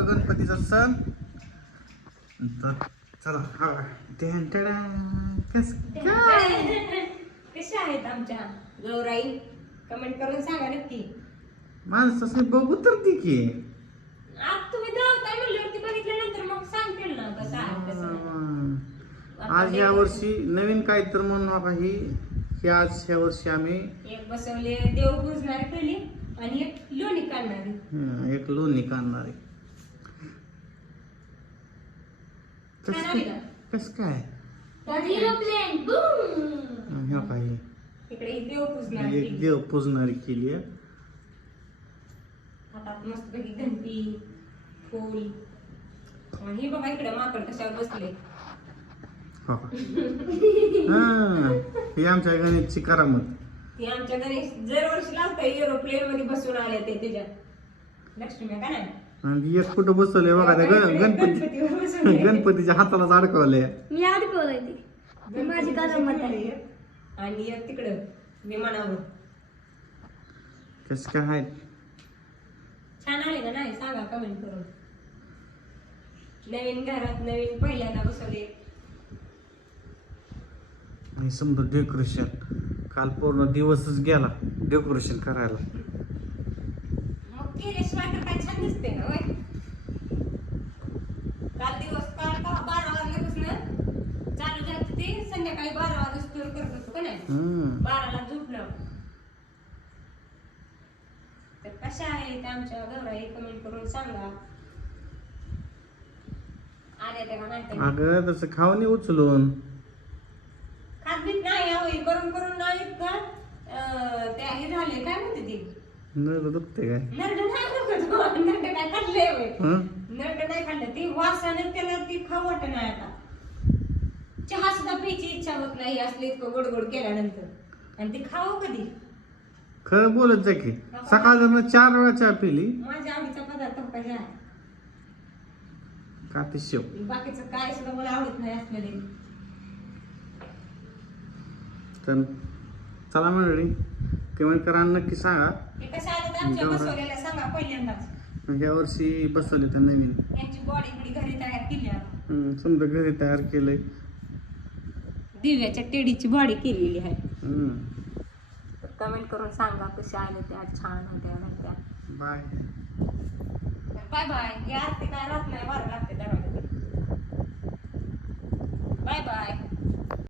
गणपतीचा सण. तर चला हा. ढॅन टॅडॅन. कस काय कशा आहेत आमच्या? गौराई कमेंट करून सांगा नक्की. माणसाचे बघू तर ती की. आज तुम्ही धावताय म्हणल्यावरती बघितल्यानंतर मग सांगतील ना कसं आहे कसं नाही. आज या वर्षी नवीन काय तर म्हणून बाबा ही आज या वर्षी आम्ही एक बसवले देव पुजणारी पहिली आणि एक लोणी काढणारी. एक लोणी काढणार आहे कस काय? ह्या इकडे एक देव पुजणारी एक देव पूजणारी केली आहे. हातात मस्त पैकी घंटी फूल. आणि हे बघा इकडे माकड कशावर बसले. हो का? हां, ही आमच्या गणेशची करामत. ती आमच्या घरी दरवर्षी लावताय एरोप्लेन मध्ये बसून आले ते त्याच्यात. लक्ष्मी का नाही? आणि एक कुठं बसवले बघा त्या गणपती बसवलंय. गणपतीच्या हातालाच अडकवले मी अडकवलंय ते. ती माझी करामत आहे. आणि एक तिकडं विमानावर. कस काय आहे? छान आले का नाही? सांगा कमेंट करून. नवीन घरात नवीन पहिल्यांदा बसवले आणि समजा डेकोरेशन काल पूर्ण दिवसच गेला डेकोरेशन करायला. मग केल्याशिवाय तर काय छान दिसते ना होय काल दिवस काल का बारा वाजल्यापासून चालू झालं ते संध्याकाळी बारा वाजता करत होतो का नाही? हम्म. बाराला झोपलं. तर कशा आहेत आमच्या गौराई कमेंट करून सांगा. आल्या त्या का नाही त्या? अगं तसं खाऊनी उचलून. खात बीत नाही होई करून करून नाही का? अं, त्या हे झाले काय म्हणते ते? नर दुखते काय? नरड नाही दुखत हो. नरड काय खाल्लंय होय. हं? नरड नाही खाल्लं ती वासाने त्याला ती खाऊ वाटत नाही आता. चहा सुद्धा प्यायची इच्छा होत नाही असली इतकं गोड गोड केल्यानंतर. आणि ती खाऊ कधी? खरं बोलत जा की. सकाळ जर चार वेळा चहा पिली. माझ्या आवडीचा पदार्थ कशा आहे का ती शेव? बाकीचं काय सुद्धा मला आवडत नाही असलेले तर चला मंडळी कमेंट करा नक्की सांगा. या वर्षी बसवले तर नवीन. बॉडी घरी तयार केली समजा घरी तयार केलंय. दिव्याच्या टेडीची बॉडी केलेली आहे. है कमेंट करून सांगा कशा आले त्या छान होत्या नाही त्या बाय बाय बाय आरती काय